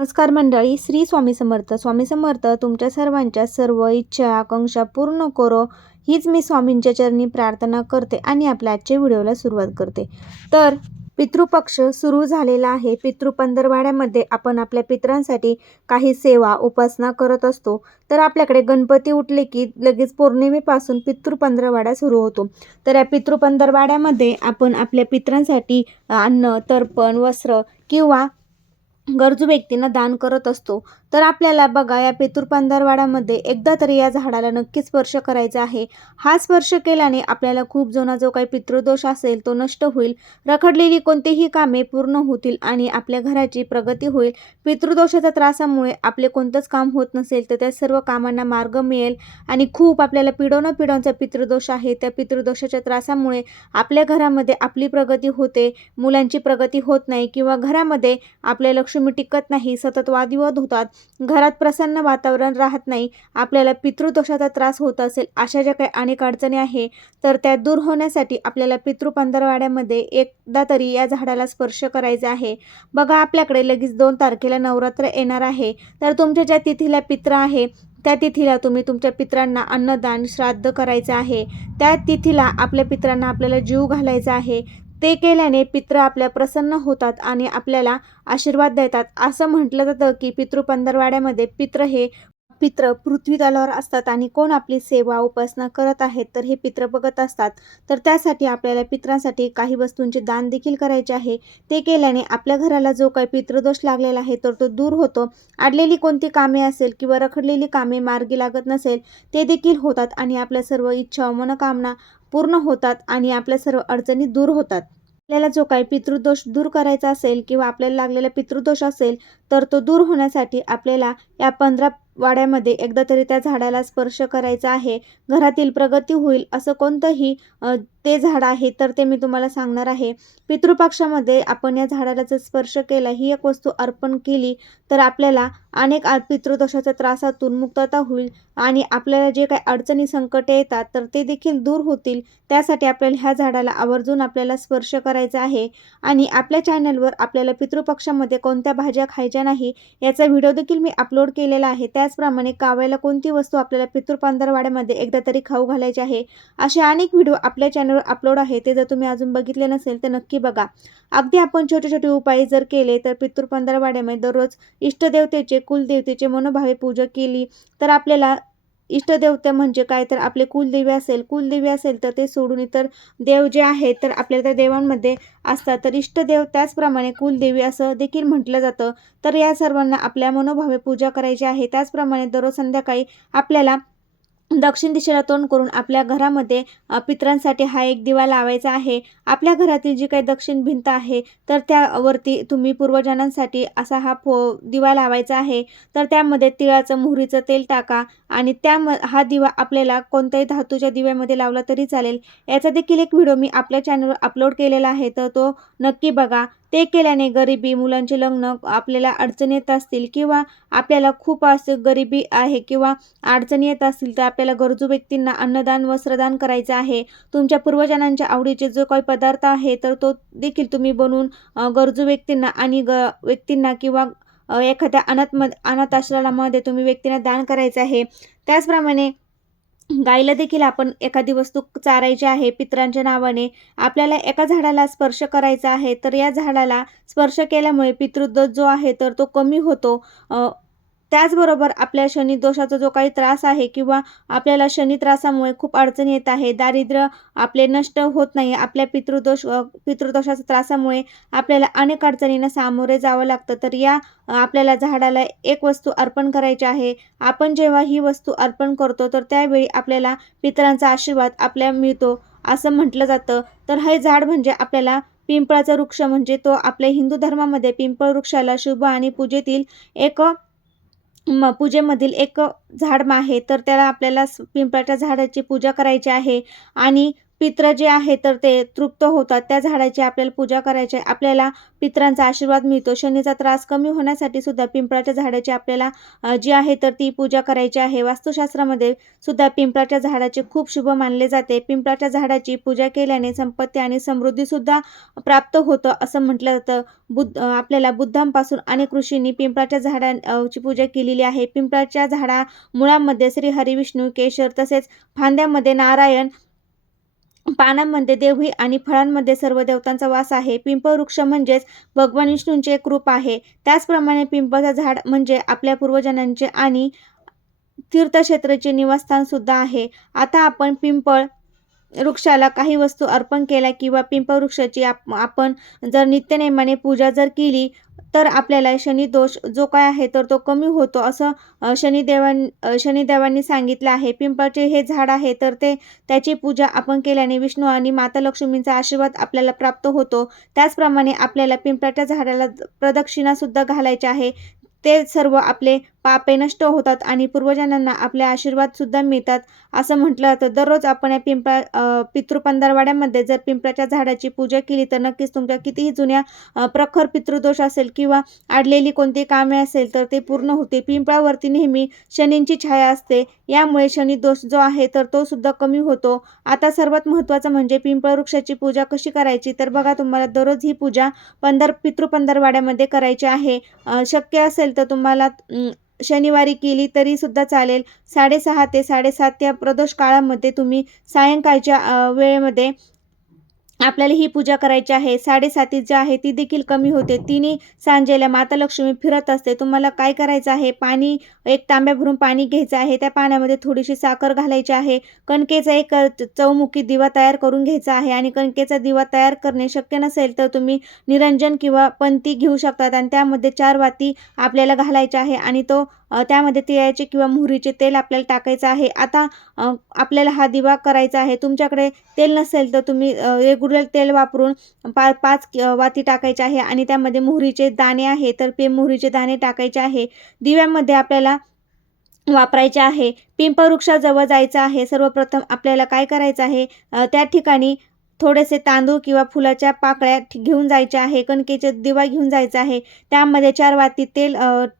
नमस्कार मंडळी श्री स्वामी समर्थ. स्वामी समर्थ तुमच्या सर्वांच्या सर्व इच्छा आकांक्षा पूर्ण करो. हीच मी स्वामींच्या चरणी प्रार्थना करते आणि आपल्या आजच्या व्हिडिओला सुरुवात करते. तर पितृपक्ष सुरू झालेला आहे. पितृ पंधरवाड्यामध्ये आपण आपल्या पितरांसाठी काही सेवा उपासना करत असतो. तर आपल्याकडे गणपती उठले की लगेच पौर्णिमेपासून पितृ पंधरवाडा सुरू होतो. तर या पितृ पंधरवाड्यामध्ये आपण आपल्या पितरांसाठी अन्न तर्पण वस्त्र किंवा गरजू व्यक्तींना दान करत असतो. तर आपल्याला बघा या पितृ पंधरवाड्यामध्ये एकदा तरी या झाडाला नक्की स्पर्श करायचा आहे. हा स्पर्श केल्याने आपल्याला खूप जुना जो काही पितृदोष असेल तो नष्ट होईल. रखडलेली कोणतीही कामे पूर्ण होतील आणि आपल्या घराची प्रगती होईल. पितृदोषाच्या त्रासामुळे आपले कोणतंच काम होत नसेल तर त्या सर्व कामांना मार्ग मिळेल आणि खूप आपल्याला पिढोन पिढ्यांचा पितृदोष आहे. त्या पितृदोषाच्या त्रासामुळे आपल्या घरामध्ये आपली प्रगती होते मुलांची प्रगती होत नाही किंवा घरामध्ये आपल्या लक्ष्मी टिकत नाही सतत वादविवाद होतात. घरात प्रसन्न वातावरण राहत नाही आपल्याला पितृदोषाचा त्रास होत असेल अशा ज्या काही अनेक अडचणी आहे तर त्या दूर होण्यासाठी आपल्याला पितृ पंधरवाड्यामध्ये एकदा तरी या झाडाला स्पर्श करायचा आहे. बघा आपल्याकडे लगेच दोन तारखेला नवरात्र येणार आहे. तर तुमच्या ज्या तिथीला पित्र आहे त्या तिथीला तुम्ही तुमच्या पित्रांना अन्नदान श्राद्ध करायचं आहे. त्या तिथीला आपल्या पित्रांना आपल्याला जीव घालायचा आहे. ते केल्याने पित्र आपल्या प्रसन्न होतात आणि आपल्याला आशीर्वाद देतात. असं म्हटलं जातं की पितृ पंधरवाड्यामध्ये पित्र हे पित्र पृथ्वी तलावर असतात आणि कोण आपली सेवा उपासना करत आहेत तर हे पित्र बघत असतात. तर त्यासाठी आपल्याला पित्रांसाठी काही वस्तूंचे दान देखील करायचे आहे. ते केल्याने आपल्या घराला जो काही पितृदोष लागलेला आहे तर तो दूर होतो. अडलेली कोणती कामे असेल किंवा रखडलेली कामे मार्गी लागत नसेल ते देखील होतात आणि आपल्या सर्व इच्छा मनोकामना पूर्ण होतात आणि आपल्या सर्व अडचणी दूर होतात. आपल्याला जो काही पितृदोष दूर करायचा असेल किंवा आपल्याला लागलेला पितृदोष असेल तर तो दूर होण्यासाठी आपल्याला या पंधरा वाड्यामध्ये एकदा तरी त्या झाडाला स्पर्श करायचा आहे. घरातील प्रगती होईल असं कोणतंही ते झाड आहे तर ते मी तुम्हाला सांगणार आहे. पितृपक्षामध्ये आपण या झाडाला जर स्पर्श केला ही एक वस्तू अर्पण केली तर आपल्याला अनेक पितृदोषाच्या त्रासातून मुक्तता होईल आणि आपल्याला जे काही अडचणी संकटे येतात तर ते देखील दूर होतील. त्यासाठी आपल्याला ह्या झाडाला आवर्जून आपल्याला स्पर्श करायचा आहे. आणि आपल्या चॅनलवर आपल्याला पितृपक्षामध्ये कोणत्या भाज्या खायच्या नाही याचा व्हिडिओ देखील मी अपलोड केलेला आहे. त्याचप्रमाणे काव्याला कोणती वस्तू आपल्याला पितृपांधरवाड्यामध्ये एकदा तरी खाऊ घालायची आहे असे अनेक व्हिडिओ आपल्या चॅनलवर अपलोड आहे. ते जर तुम्ही अजून बघितले नसेल तर नक्की बघा. अगदी आपण छोटे छोटे उपाय जर केले तर पितृपांधरवाड्यामध्ये दररोज इष्टदेवतेचे कुलदेवतेचे मनोभावे पूजा केली तर आपल्याला इष्टदेवता म्हणजे काय? तर आपले कुलदेवी असेल कुलदेवी असेल तर ते सोडून इतर देव जे आहेत तर आपल्या त्या देवांमध्ये असतात. तर इष्टदेव त्याचप्रमाणे कुलदेवी असं देखील म्हटलं जातं. तर या सर्वांना आपल्या मनोभावे पूजा करायची आहे. त्याचप्रमाणे दररोज संध्याकाळी आपल्याला दक्षिण दिशेला तोंड करून आपल्या घरामध्ये पित्रांसाठी पितरांसाठी हा एक दिवा लावायचा आहे. आपल्या घरातील जी काही दक्षिण भिंत आहे तर त्यावरती तुम्ही पूर्वजनांसाठी असा हा फो दिवा लावायचा आहे. तर त्यामध्ये तिळाचं मोहरीचं तेल टाका आणि त्या म हा दिवा आपल्याला कोणत्याही धातूच्या दिव्यामध्ये लावला तरी चालेल. याचा देखील एक व्हिडिओ मी आपल्या चॅनलवर अपलोड केलेला आहे तर तो नक्की बघा. ते केल्याने गरिबी मुलांचे लग्न आपल्याला अडचणी येत असतील किंवा आपल्याला खूप असं गरिबी आहे किंवा अडचणी येत असतील तर आपल्याला गरजू व्यक्तींना अन्नदान वस्त्रदान करायचं आहे. तुमच्या पूर्वजनांच्या आवडीचे जो काही पदार्थ आहे तर तो देखील तुम्ही बनवून गरजू व्यक्तींना आणि ग व्यक्तींना किंवा एखाद्या अनाथ मध अनाथ आश्रमामध्ये तुम्ही व्यक्तींना दान करायचं आहे. त्याचप्रमाणे गाईला देखील आपण एखादी वस्तू चारायची आहे पित्रांच्या नावाने आपल्याला एका झाडाला स्पर्श करायचा आहे तर या झाडाला स्पर्श केल्यामुळे पितृदोष जो आहे तर तो कमी होतो. त्याचबरोबर आपल्या शनिदोषाचा जो काही त्रास आहे किंवा आपल्याला शनी त्रासामुळे खूप अडचणी येत आहे दारिद्र्य आपले नष्ट होत नाही आपल्या पितृदोष पितृदोषाच्या त्रासामुळे आपल्याला अनेक अडचणींना सामोरे जावं लागतं. तर या आपल्याला झाडाला एक वस्तू अर्पण करायची आहे. आपण जेव्हा ही वस्तू अर्पण करतो तर त्यावेळी आपल्याला पितरांचा आशीर्वाद आपल्या मिळतो असं म्हटलं जातं. तर हे झाड म्हणजे आपल्याला पिंपळाचा वृक्ष म्हणजे तो आपल्या हिंदू धर्मामध्ये पिंपळ वृक्षाला शुभ आणि पूजेतील एक म पूजेमधील एक झाड आहे तर त्याला आपल्याला पिंपळाच्या झाडाची पूजा करायची आहे. आणि पित्र जे आहे तर ते तृप्त होतात. त्या झाडाची आपल्याला पूजा करायची आहे. आपल्याला पित्रांचा आशीर्वाद मिळतो. शनीचा त्रास कमी होण्यासाठी सुद्धा पिंपळाच्या झाडाची आपल्याला जी आहे तर ती पूजा करायची आहे. वास्तुशास्त्रामध्ये सुद्धा पिंपळाच्या झाडाचे खूप शुभ मानले जाते. पिंपळाच्या झाडाची पूजा केल्याने संपत्ती आणि समृद्धीसुद्धा प्राप्त होतं असं म्हटलं जातं. बुद्ध आपल्याला बुद्धांपासून अनेक ऋषींनी पिंपळाच्या झाडांची पूजा केलेली आहे. पिंपळाच्या झाडा मुळांमध्ये श्री हरिविष्णू केशर तसेच फांद्यामध्ये नारायण पानांमध्ये देवही आणि फळांमध्ये सर्व देवतांचा वास आहे. पिंपळ वृक्ष म्हणजेच भगवान विष्णूंचे एक रूप आहे. त्याचप्रमाणे पिंपळचं झाड म्हणजे आपल्या पूर्वजनांचे आणि तीर्थक्षेत्राचे निवासस्थान सुद्धा आहे. आता आपण पिंपळ वृक्षाला काही वस्तू अर्पण केल्या किंवा पिंपळ वृक्षाची आप आपण जर नित्यनेमाने पूजा जर केली तर आपल्याला शनिदोष जो काय आहे तर तो कमी होतो. असं शनिदेवां शनिदेवांनी सांगितलं आहे. पिंपळाचे हे झाड आहे तर ते त्याची पूजा आपण केल्याने विष्णू आणि माता लक्ष्मींचा आशीर्वाद आपल्याला प्राप्त होतो. त्याचप्रमाणे आपल्याला पिंपळाच्या झाडाला प्रदक्षिणासुद्धा घालायची आहे. ते सर्व आपले पापे नष्ट होतात आणि पूर्वजनांना आपले आशीर्वादसुद्धा मिळतात. असं म्हटलं जातं दररोज आपण या पिंपळा पितृपंधरवाड्यामध्ये जर पिंपळाच्या झाडाची पूजा केली तर नक्कीच तुमच्या कितीही जुन्या प्रखर पितृदोष असेल किंवा अडलेली कोणती कामे असेल तर ते पूर्ण होते. पिंपळावरती नेहमी शनींची छाया असते. यामुळे शनिदोष जो आहे तर तो सुद्धा कमी होतो. आता सर्वात महत्त्वाचं म्हणजे पिंपळ वृक्षाची पूजा कशी करायची? तर बघा तुम्हाला दररोज ही पूजा पंधर पितृपंधरवाड्यामध्ये करायची आहे. शक्य असेल तर तुम्हाला शनिवारी केली तरी सुद्धा चालेल. साडेसहा ते साडेसात या प्रदोष काळामध्ये तुम्ही सायंकाळच्या वेळेमध्ये आपल्याला ही पूजा करायची आहे. साडेसाती जी आहे ती देखील कमी होते. तिने सांजेला माता लक्ष्मी फिरत असते. तुम्हाला काय करायचं आहे? पाणी एक तांब्या भरून पाणी घ्यायचं आहे. त्या पाण्यामध्ये थोडीशी साखर घालायची आहे. कणकेचा एक च- चौमुखी दिवा तयार करून घ्यायचा आहे आणि कणकेचा दिवा तयार करणे शक्य नसेल तर तुम्ही निरंजन किंवा पंती घेऊ शकतात आणि त्यामध्ये चार वाती आपल्याला घालायच्या आहे आणि तो त्यामध्ये तिळाचे किंवा मोहरीचे तेल आपल्याला टाकायचं आहे. आता आपल्याला हा दिवा करायचा आहे. तुमच्याकडे तेल नसेल तर तुम्ही रेग्युलर तेल वापरून पा पाच वाती टाकायचे आहे आणि त्यामध्ये मोहरीचे दाणे आहे तर ते मोहरीचे दाणे टाकायचे आहे. दिव्यामध्ये आपल्याला वापरायचे आहे. पिंपवृक्षाजवळ जायचं आहे. सर्वप्रथम आपल्याला काय करायचं आहे? त्या ठिकाणी थोडेसे तांदूळ किंवा फुलाच्या पाकळ्या घेऊन जायच्या आहे. कणकेचे दिवा घेऊन जायचा आहे. त्यामध्ये चार वाती तेल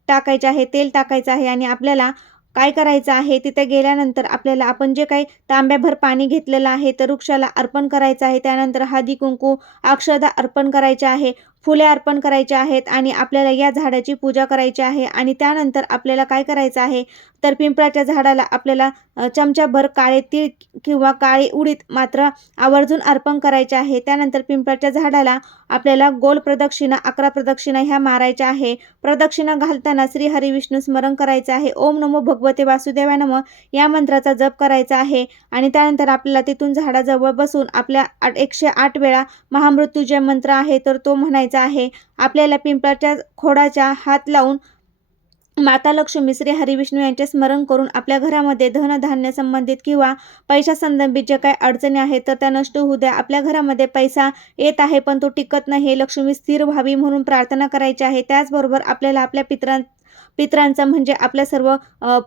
टाकायचे आहे. तेल टाकायचं आहे आणि आपल्याला काय करायचं आहे तिथे गेल्यानंतर आपल्याला आपण जे काही तांब्याभर पाणी घेतलेलं आहे तर वृक्षाला अर्पण करायचं आहे. त्यानंतर हळदी कुंकू अक्षदा अर्पण करायचे आहे. फुले अर्पण करायचे आहेत आणि आपल्याला या झाडाची पूजा करायची आहे आणि त्यानंतर आपल्याला काय करायचं आहे? तर पिंपळाच्या झाडाला आपल्याला चमच्याभर चमचाभर काळे तीळ किंवा काळे उडीद मात्र आवर्जून अर्पण करायचे आहे. त्यानंतर पिंपळाच्या झाडाला आपल्याला गोल प्रदक्षिणा अकरा प्रदक्षिणा ह्या मारायच्या आहे. प्रदक्षिणा घालताना श्री हरिविष्णू स्मरण करायचं आहे. ओम नमो भगवते वासुदेवा नम या मंत्राचा जप करायचा आहे आणि त्यानंतर आपल्याला तिथून झाडाजवळ बसून आपल्या आठ एकशे आठ वेळा महामृत्यूजय मंत्र आहे तर तो म्हणायचा आहे. आपल्याला पिंपळाच्या खोडाच्या हात लावून माता लक्ष्मी श्री हरिविष्णू यांचे स्मरण करून आपल्या घरामध्ये धनधान्य संबंधित किंवा पैशा जे काही अडचणी आहेत तर त्या नष्ट होऊ द्या. आपल्या घरामध्ये पैसा येत आहे पण तो टिकत नाही. लक्ष्मी स्थिर व्हावी म्हणून प्रार्थना करायची आहे. त्याचबरोबर आपल्याला आपल्या पित्रां पित्रांचं म्हणजे आपल्या सर्व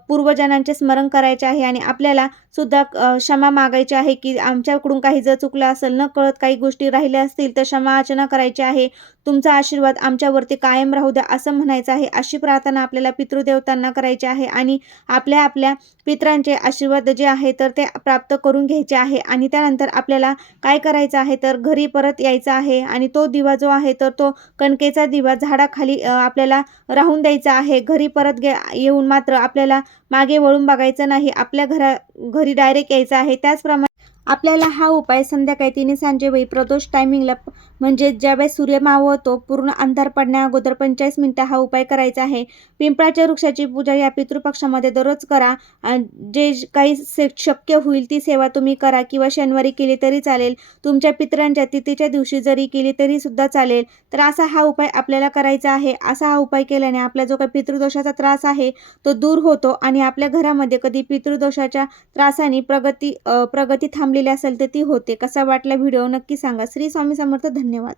पूर्वजनांचे स्मरण करायचे आहे आणि आपल्याला सुद्धा क्षमा मागायची आहे की आमच्याकडून काही जर चुकलं असेल न कळत काही गोष्टी राहिल्या असतील तर क्षमा अर्चना करायची आहे. तुमचा आशीर्वाद आमच्यावरती कायम राहू द्या असं म्हणायचं आहे. अशी प्रार्थना आपल्याला पितृदेवतांना करायची आहे आणि आपल्या आपल्या पित्रांचे आशीर्वाद जे आहे तर ते प्राप्त करून घ्यायचे आहे आणि त्यानंतर आपल्याला काय करायचं आहे तर घरी परत यायचं आहे आणि तो दिवा जो आहे तर तो कणकेचा दिवा झाडाखाली आपल्याला राहून द्यायचा आहे. घरी परत गे येऊन मात्र आपल्याला मागे वळून बघायचं नाही. आपल्या घरा घरी डायरेक्ट यायचं आहे. त्याचप्रमाणे आपल्याला हा उपाय संध्याकाळी तिने सांजेवेळी प्रदोष टायमिंगला म्हणजे ज्यावेळेस सूर्य मावळतो पूर्ण अंधार पडण्या अगोदर पंचेचाळीस मिनिटं हा उपाय करायचा आहे. पिंपळाच्या वृक्षाची पूजा या पितृपक्षामध्ये दररोज करा. जे काही से शक्य होईल ती सेवा तुम्ही करा. किंवा शनिवारी केली तरी चालेल. तुमच्या पितरांच्या तिथीच्या दिवशी जरी केली तरी सुद्धा चालेल. तर असा हा उपाय आपल्याला करायचा आहे. असा हा उपाय केल्याने आपला जो काही पितृदोषाचा त्रास आहे तो दूर होतो आणि आपल्या घरामध्ये कधी पितृदोषाच्या त्रासाने प्रगती प्रगती थांब थांबलेली असेल तर ती होते. कसा वाटला व्हिडिओ नक्की सांगा. श्री स्वामी समर्थ धन्यवाद.